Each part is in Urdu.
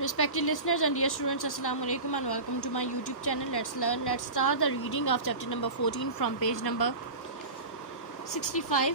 Respected listeners and dear students, Assalamu alaikum and welcome to my YouTube channel. Let's learn. Let's start the reading of chapter number 14 from page number 65.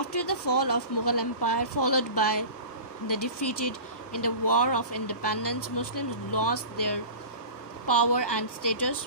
After the fall of Mughal Empire, followed by the defeated in the War of Independence, Muslims lost their power and status.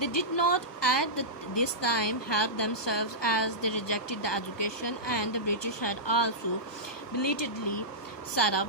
They did not at this time help themselves as they rejected the education, and the British had also belatedly set up,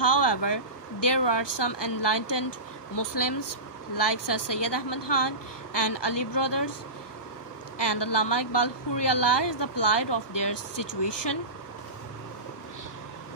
However, there are some enlightened Muslims like Sir Syed Ahmad Khan and Ali brothers and Allama Iqbal who realized the plight of their situation.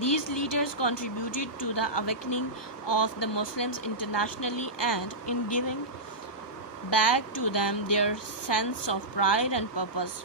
These leaders contributed to the awakening of the Muslims internationally and in giving back to them their sense of pride and purpose.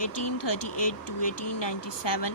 1838 to 1897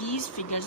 these figures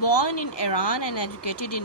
born in Iran and educated in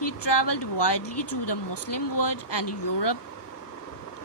he travelled widely to the Muslim world and Europe.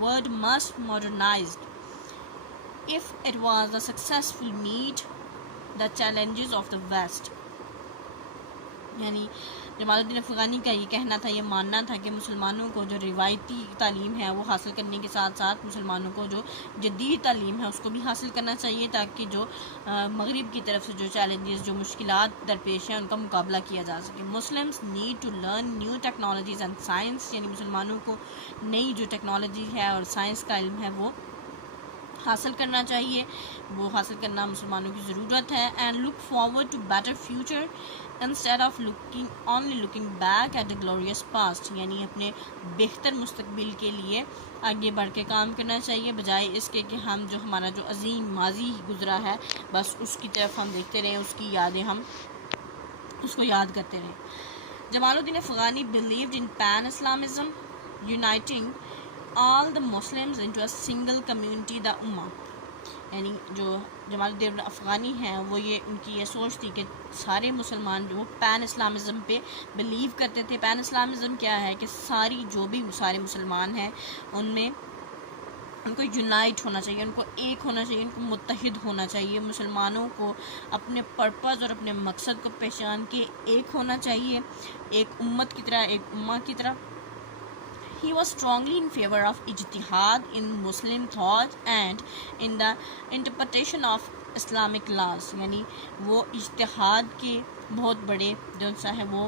world must modernize if it was a successful meet the challenges of the West. یعنی جمال الدین افغانی کا یہ کہنا تھا، یہ ماننا تھا کہ مسلمانوں کو جو روایتی تعلیم ہے وہ حاصل کرنے کے ساتھ ساتھ مسلمانوں کو جو جدید تعلیم ہے اس کو بھی حاصل کرنا چاہیے، تاکہ جو مغرب کی طرف سے جو چیلنجز، جو مشکلات درپیش ہیں ان کا مقابلہ کیا جا سکے۔ Muslims need to learn new technologies and science, یعنی مسلمانوں کو نئی جو ٹیکنالوجی ہے اور سائنس کا علم ہے وہ حاصل کرنا چاہیے، وہ حاصل کرنا مسلمانوں کی ضرورت ہے۔ And look forward to better future instead of looking back at a glorious past, یعنی اپنے بہتر مستقبل کے لیے آگے بڑھ کے کام کرنا چاہیے، بجائے اس کے کہ ہم جو ہمارا جو عظیم ماضی گزرا ہے بس اس کی طرف ہم دیکھتے رہیں، اس کی یادیں ہم اس کو یاد کرتے رہیں۔ جمال الدین Afghani believed in pan-Islamism, uniting all the Muslims into a single community, the Ummah۔ یعنی جو جمال الدین افغانی ہیں وہ ان کی یہ سوچ تھی کہ سارے مسلمان جو پین اسلامزم پہ بلیو کرتے تھے۔ پین اسلامزم کیا ہے کہ سارے مسلمان ہیں ان کو یونائٹ ہونا چاہیے، ان کو ایک ہونا چاہیے، ان کو متحد ہونا چاہیے، مسلمانوں کو اپنے پرپز اور اپنے مقصد کو پہچان کے ایک ہونا چاہیے، ایک امت کی طرح، ایک امہ کی طرح۔ He was strongly in favor of ijtihad in Muslim thought and in the interpretation of Islamic laws، یعنی وہ اجتہاد کے بہت بڑے جو ہے وہ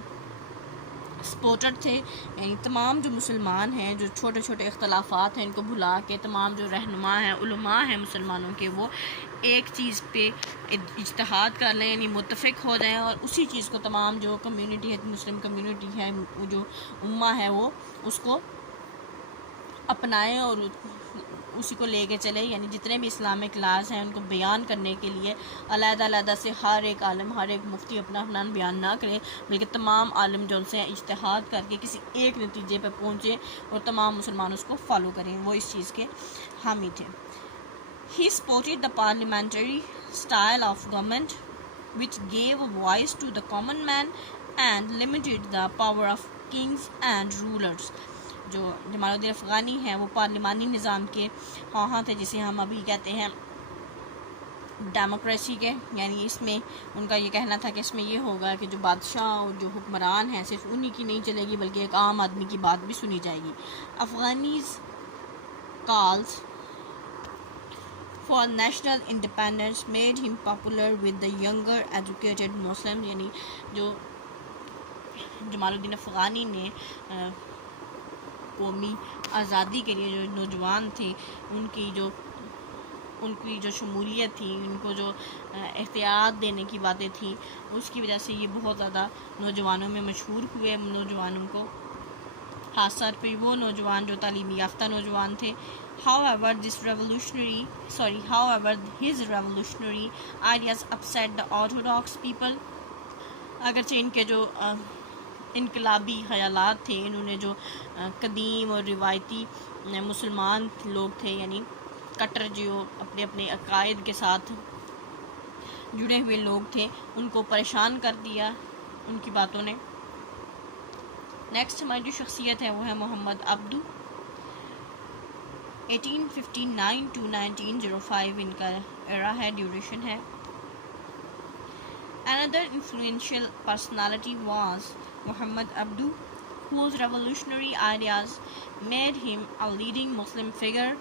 سپورٹر تھے، یعنی تمام جو مسلمان ہیں، جو چھوٹے چھوٹے اختلافات ہیں ان کو بھلا کے تمام جو رہنما ہیں، علماء ہیں مسلمانوں کے، وہ ایک چیز پہ اجتہاد کر لیں، یعنی متفق ہو جائیں اور اسی چیز کو تمام جو کمیونٹی ہے، مسلم کمیونٹی ہے، جو امہ ہے وہ اس کو اپنائیں اور اسی کو لے کے چلے۔ یعنی جتنے بھی اسلامک لاز ہیں ان کو بیان کرنے کے لیے علیحدہ سے ہر ایک عالم، ہر ایک مفتی اپنا بیان نہ کرے، بلکہ تمام عالم جو ان سے اجتہاد کر کے کسی ایک نتیجے پہ پہنچے اور تمام مسلمان اس کو فالو کریں، وہ اس چیز کے حامی تھے۔ He supported the parliamentary style of government which gave a voice to the common man and limited the power of kings and rulers۔ جو جمال الدین افغانی ہیں وہ پارلیمانی نظام کے خواہاں تھے، جسے ہم ابھی کہتے ہیں ڈیموکریسی کے، یعنی اس میں ان کا یہ کہنا تھا کہ اس میں یہ ہوگا کہ جو بادشاہ اور جو حکمران ہیں صرف انہی کی نہیں چلے گی بلکہ ایک عام آدمی کی بات بھی سنی جائے گی۔ افغانیز calls for national independence made him popular with the younger educated Muslims، یعنی جو جمال الدین افغانی نے قومی آزادی کے لیے جو نوجوان تھے ان کی جو شمولیت تھی، ان کو جو احتیاط دینے کی باتیں تھیں، اس کی وجہ سے یہ بہت زیادہ نوجوانوں میں مشہور ہوئے، نوجوانوں کو، خاص طور پہ وہ نوجوان جو تعلیمی یافتہ نوجوان تھے۔ However, his revolutionary ideas upset the orthodox people۔ اگرچہ ان کے جو انقلابی خیالات تھے، انہوں نے جو قدیم اور روایتی مسلمان لوگ تھے، یعنی کٹر جو اپنے عقائد کے ساتھ جڑے ہوئے لوگ تھے، ان کو پریشان کر دیا ان کی باتوں نے۔ نیکسٹ ہماری جو شخصیت ہے وہ ہے محمد عبدو۔ 1859 to 1905 ان کا ایرا ہے، ڈیوریشن ہے۔ Another influential personality was Muhammad Abdu, whose revolutionary ideas made him a leading Muslim figure۔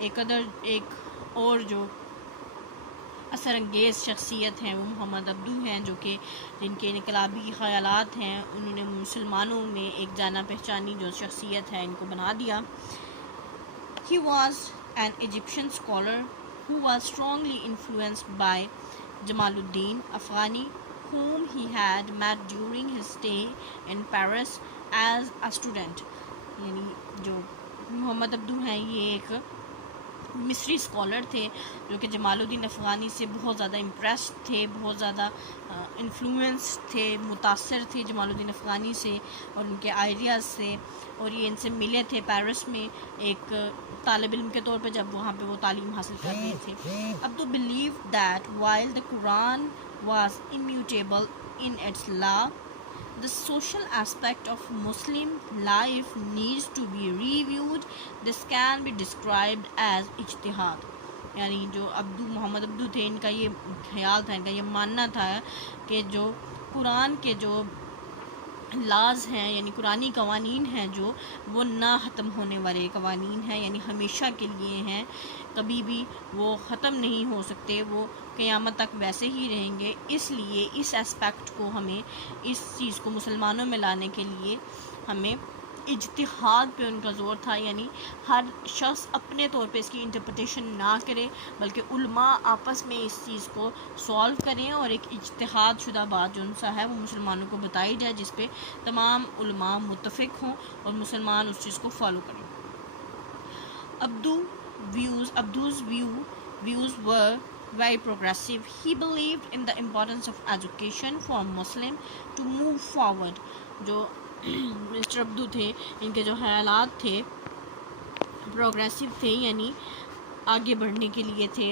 ایک اور جو اثر انگیز شخصیت ہیں وہ محمد عبدو ہیں، جو کہ جن کے انقلابی خیالات ہیں انہوں نے مسلمانوں میں ایک جانا پہچانی جو شخصیت ہے ان کو بنا دیا۔ He was an Egyptian scholar who was strongly influenced by Jamaluddin Afghani, whom he had met during his stay in Paris as a student۔ یعنی جو محمد عبدو ہیں یہ ایک مصری اسکالر تھے جو کہ جمال الدین افغانی سے بہت زیادہ امپریسڈ تھے، بہت زیادہ انفلوئنس تھے، متاثر تھے جمال الدین افغانی سے اور ان کے آئیڈیاز سے، اور یہ ان سے ملے تھے پیرس میں ایک طالب علم کے طور پہ جب وہاں پہ وہ تعلیم حاصل کر رہے تھے۔ عبدو believed that while the Quran was immutable in its law, the social aspect of Muslim life needs to be reviewed۔ This can be described as ijtihad۔ یعنی جو محمد عبدو تھے، ان کا یہ خیال تھا، ان کا یہ ماننا تھا کہ جو قرآن کے جو لاز ہیں یعنی قرآنی قوانین ہیں جو وہ نہ ختم ہونے والے قوانین ہیں، یعنی ہمیشہ کے لیے ہیں، کبھی بھی وہ ختم نہیں ہو سکتے، وہ قیامت تک ویسے ہی رہیں گے۔ اس لیے اس اسپیکٹ کو ہمیں، اس چیز کو مسلمانوں میں لانے کے لیے ہمیں اجتہاد پہ ان کا زور تھا، یعنی ہر شخص اپنے طور پہ اس کی انٹرپریٹیشن نہ کرے بلکہ علماء آپس میں اس چیز کو سولو کریں اور ایک اجتہاد شدہ بات جو ان سا ہے وہ مسلمانوں کو بتائی جائے، جس پہ تمام علماء متفق ہوں اور مسلمان اس چیز کو فالو کریں۔ Abdu's views were very progressive. He believed in the importance of education for Muslim to move forward. جو مسٹر عبدو تھے، ان کے جو خیالات تھے پروگریسو تھے، یعنی آگے بڑھنے کے لیے تھے،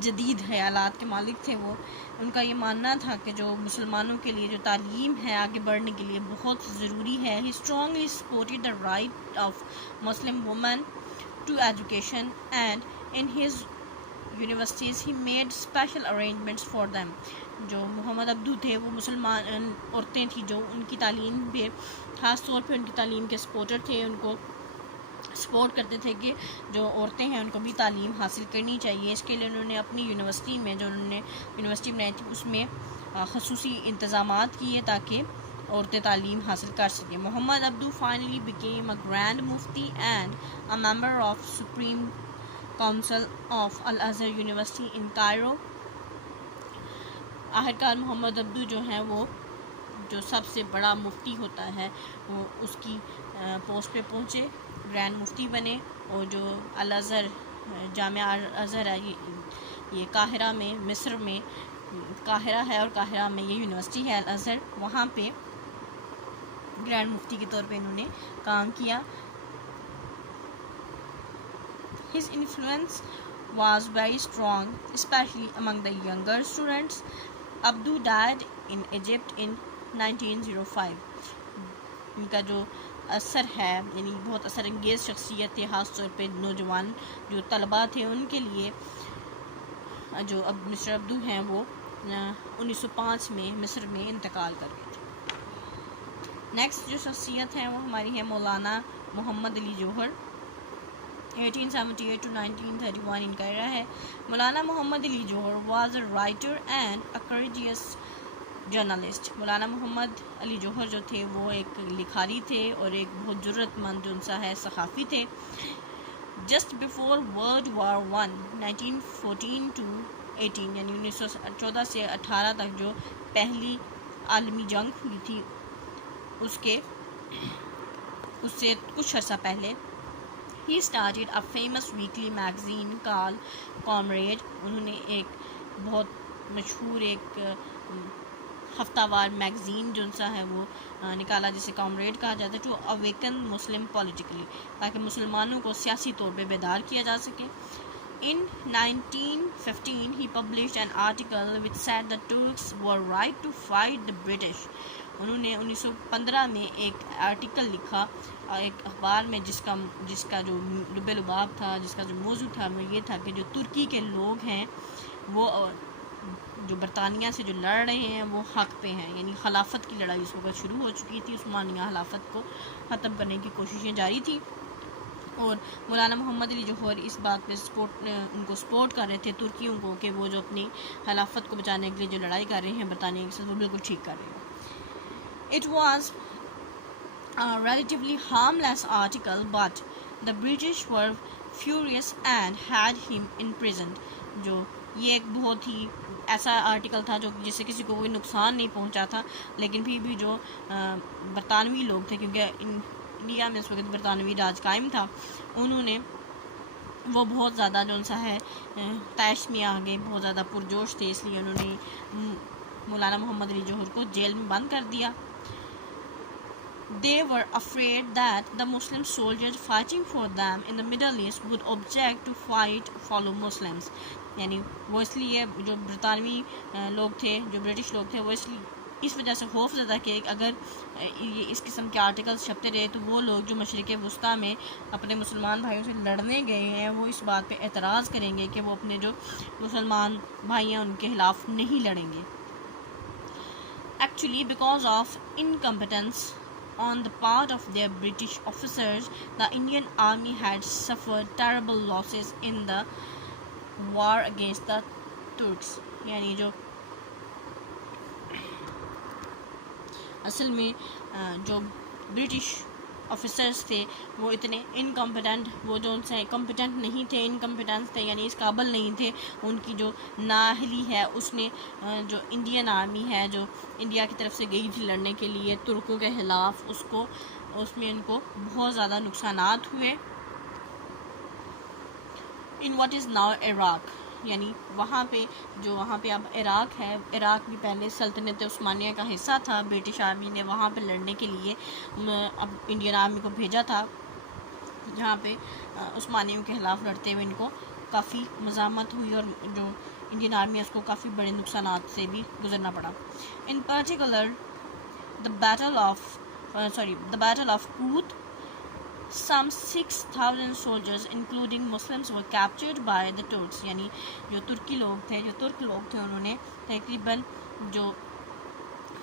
جدید خیالات کے مالک تھے وہ۔ ان کا یہ ماننا تھا کہ جو مسلمانوں کے لیے جو تعلیم ہے آگے بڑھنے کے لیے بہت ضروری ہے۔ He strongly supported the right of Muslim women to education and in his universities he made special arrangements for them. جو محمد عبدو تھے وہ مسلمان عورتیں تھیں جو ان کی تعلیم پہ، خاص طور پہ ان کی تعلیم کے سپورٹر تھے، ان کو سپورٹ کرتے تھے کہ جو عورتیں ہیں ان کو بھی تعلیم حاصل کرنی چاہیے۔ اس کے لیے انہوں نے اپنی یونیورسٹی میں، جو انہوں نے یونیورسٹی بنائی تھی، اس میں خصوصی انتظامات کیے تاکہ عورتیں تعلیم حاصل کر سکیں۔ محمد عبدو finally became a Grand Mufti and a member of Supreme Council of Al-Azhar University in Cairo. آخرکار محمد عبدو جو ہیں وہ جو سب سے بڑا مفتی ہوتا ہے وہ اس کی پوسٹ پہ پہنچے، گرینڈ مفتی بنے، اور جو الازہر جامعہ الازہر ہے یہ قاہرہ میں، مصر میں قاہرہ ہے اور قاہرہ میں یہ یونیورسٹی ہے الازہر، وہاں پہ گرینڈ مفتی کے طور پہ انہوں نے کام کیا۔ His influence was very strong, especially among the younger students. Abdu died in Egypt in 1905. ان کا جو اثر ہے، یعنی بہت اثر انگیز شخصیت تھے، خاص طور پہ نوجوان جو طلباء تھے ان کے لیے۔ جو اب مسٹر عبدو ہیں وہ 1905 میں مصر میں انتقال کر گئے تھے۔ نیکسٹ جو شخصیت ہیں وہ ہماری ہے مولانا محمد علی جوہر، 1878 to 1931 ان کا ایرا ہے۔ مولانا محمد Ali Jauhar was a writer and a courageous journalist. مولانا محمد علی جوہر جو تھے وہ ایک لکھاری تھے اور ایک بہت جرأت مند جو ان سا ہے صحافی تھے۔ Just before World War I 1914 to 18 یعنی 1914 سے 18 تک جو پہلی عالمی جنگ ہوئی تھی اس سے کچھ عرصہ پہلے he started a famous weekly magazine called Comrade. انہوں نے ایک بہت مشہور ایک ہفتہ وار میگزین جو ان سا ہے وہ نکالا جسے کامریڈ کہا جاتا ہے، ٹو اویکن مسلم پولیٹیکلی، تاکہ مسلمانوں کو سیاسی طور پہ بیدار کیا جا سکے۔ In 1915 he published an article which said the Turks were right to fight the British. انہوں نے 1915 میں ایک آرٹیکل لکھا ایک اخبار میں جس کا جو لب لباب تھا، جس کا جو موضوع تھا وہ یہ تھا کہ جو ترکی کے لوگ ہیں وہ جو برطانیہ سے جو لڑ رہے ہیں وہ حق پہ ہیں، یعنی خلافت کی لڑائی اس وقت شروع ہو چکی تھی، عثمانیہ خلافت کو ختم کرنے کی کوششیں جاری تھی، اور مولانا محمد علی جوہر اس بات پہ ان کو سپورٹ کر رہے تھے ترکیوں کو کہ وہ جو اپنی خلافت کو بچانے کے لیے جو لڑائی کر رہے ہیں برطانیہ کے ساتھ وہ بالکل ٹھیک کر رہے ہیں۔ It was a relatively harmless article, but the British were furious and had him imprisoned. جو یہ ایک بہت ہی ایسا آرٹیکل تھا جو جس سے کسی کو کوئی نقصان نہیں پہنچا تھا، لیکن پھر بھی جو برطانوی لوگ تھے، کیونکہ انڈیا میں اس وقت برطانوی راج قائم تھا، انہوں نے وہ بہت زیادہ جو ان سا ہے طیش میں آگے بہت زیادہ پرجوش تھے، اس لیے انہوں نے مولانا محمد علی جوہر کو جیل میں بند کر دیا۔ They were afraid that the Muslim soldiers fighting for them in the Middle East would object to fight fellow Muslims. یعنی وہ اس لیے جو برطانوی لوگ تھے، جو برٹش لوگ تھے، وہ اس وجہ سے خوف زدہ کہ اگر یہ اس قسم کے آرٹیکلز چھپتے رہے تو وہ لوگ جو مشرق وسطیٰ میں اپنے مسلمان بھائیوں سے لڑنے گئے ہیں وہ اس بات پہ اعتراض کریں گے کہ وہ اپنے جو مسلمان بھائی ہیں ان کے خلاف نہیں لڑیں گے۔ Actually, because of incompetence on the part of their British officers, the Indian army had suffered terrible losses in the war against the Turks. یعنی جو اصل میں جو برٹش آفیسرز تھے وہ اتنے انکمپیٹنٹ، وہ جو ان سے کمپیٹنٹ نہیں تھے، انکمپیٹنس تھے یعنی اس قابل نہیں تھے. ان کی جو نااہلی ہے اس نے جو انڈین آرمی ہے جو انڈیا کی طرف سے گئی تھی لڑنے کے لیے ترکوں کے خلاف، اس میں ان کو بہت زیادہ نقصانات ہوئے. In what is now Iraq, یعنی وہاں پہ اب عراق ہے، عراق بھی پہلے سلطنت عثمانیہ کا حصہ تھا. برٹش آرمی نے وہاں پہ لڑنے کے لیے اب انڈین آرمی کو بھیجا تھا، جہاں پہ عثمانیوں کے خلاف لڑتے ہوئے ان کو کافی مزاحمت ہوئی اور جو انڈین آرمی ہے اس کو کافی بڑے نقصانات سے بھی گزرنا پڑا. In particular the battle of Kout, some 6,000 soldiers including Muslims were captured by the Turks. یعنی جو ترک لوگ تھے انہوں نے تقریباً جو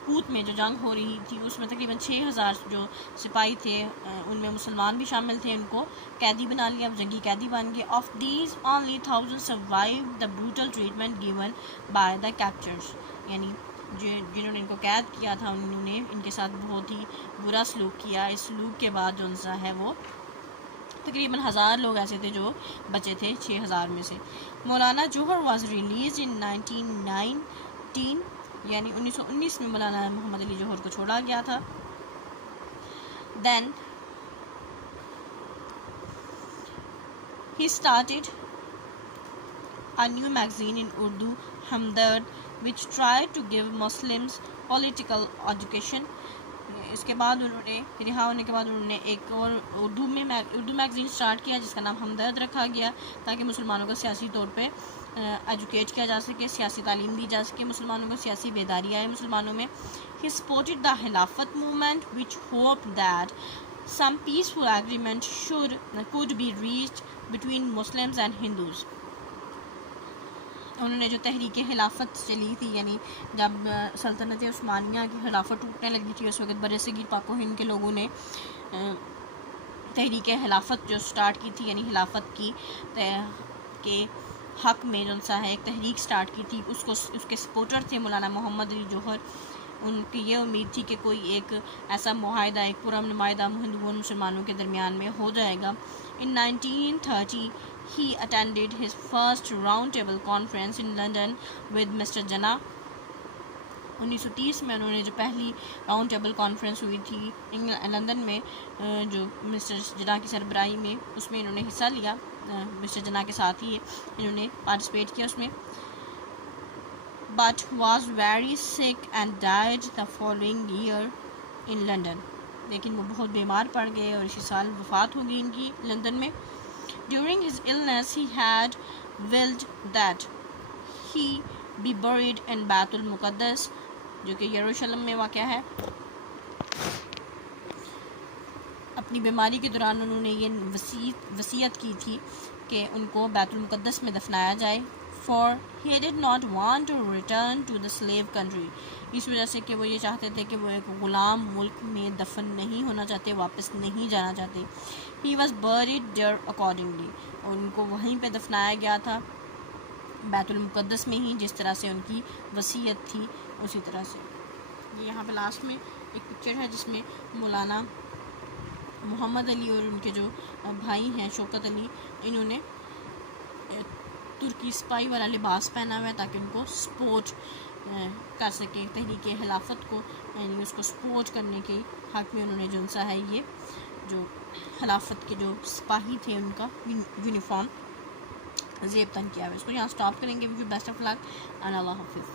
کوت میں جو جنگ ہو رہی تھی اس میں تقریباً 6,000 جو سپاہی تھے ان میں مسلمان بھی شامل تھے، ان کو قیدی بنا لیا، جنگی قیدی بن گئے. Of these only 1,000 survived the brutal treatment given by the captors. یعنی جنہوں نے ان کو قید کیا تھا انہوں نے ان کے ساتھ بہت ہی برا سلوک کیا. اس سلوک کے بعد جو ان سا ہے وہ تقریباً 1,000 لوگ ایسے تھے جو بچے تھے 6,000 میں سے. مولانا جوہر واز ریلیزڈ ان 1919، یعنی 1919 میں مولانا محمد علی جوہر کو چھوڑا گیا تھا. Then he started a new magazine in Urdu, Hamdard, which tried to give Muslims political education. اس کے بعد انہوں نے رہا ہونے کے بعد انہوں نے ایک اور اردو میگزین سٹارٹ کیا جس کا نام ہمدرد رکھا گیا، تاکہ مسلمانوں کو سیاسی طور پہ ایجوکیٹ کیا جا سکے، سیاسی تعلیم دی جا سکے، مسلمانوں کو سیاسی بیداری آئے مسلمانوں میں. He supported the Khilafat movement which hoped that some peaceful agreement could be reached between Muslims and Hindus. انہوں نے جو تحریک خلافت چلی تھی، یعنی جب سلطنت عثمانیہ کی خلافت ٹوٹنے لگی تھی اس وقت برِ صغیر پاک و ہند کے لوگوں نے تحریک خلافت جو سٹارٹ کی تھی، یعنی خلافت کی کے حق میں جو سا ہے ایک تحریک سٹارٹ کی تھی. اس کے سپورٹر تھے مولانا محمد علی جوہر. ان کی یہ امید تھی کہ کوئی ایک ایسا معاہدہ، ایک پرامن معاہدہ ہندوؤں اور مسلمانوں کے درمیان میں ہو جائے گا. In 1930 he attended his first round table conference in London with Mr. Jinnah. 1930 میں انہوں نے جو پہلی راؤنڈ ٹیبل کانفرنس ہوئی تھی لندن میں جو مسٹر جناح کی سربراہی میں، اس میں انہوں نے حصہ لیا. مسٹر جناح کے ساتھ ہی انہوں نے پارٹیسپیٹ کیا اس میں. But was very sick and died the following year in London. لیکن وہ بہت بیمار پڑ گئے اور اسی سال وفات ہو گئی ان کی لندن میں. During his illness he had willed that he be buried in بیت المقدس، جو کہ یروشلم میں واقع ہے. اپنی بیماری کے دوران انہوں نے یہ وصیت کی تھی کہ ان کو بیت المقدس میں دفنایا جائے. For he did not want to return to the slave country. اس وجہ سے کہ وہ یہ چاہتے تھے کہ وہ ایک غلام ملک میں دفن نہیں ہونا چاہتے، واپس نہیں جانا چاہتے. He was buried there accordingly. اور ان کو وہیں پہ دفنایا گیا تھا بیت المقدس میں ہی، جس طرح سے ان کی وصیت تھی اسی طرح سے. یہ یہاں پہ لاسٹ میں ایک پکچر ہے جس میں مولانا محمد علی اور ان کے جو بھائی ہیں شوکت علی، انہوں نے ترکی سپاہی والا لباس پہنا ہوا ہے تاکہ ان کو سپورٹ کر سکیں تحریک خلافت کو، یعنی اس کو سپورٹ کرنے کے حق میں انہوں نے جو ان سا ہے یہ جو خلافت کے جو سپاہی تھے ان کا یونیفارم زیب تن کیا ہوا ہے. اس کو یہاں سٹاپ کریں گے. بیسٹ آف لک اینڈ اللہ حافظ.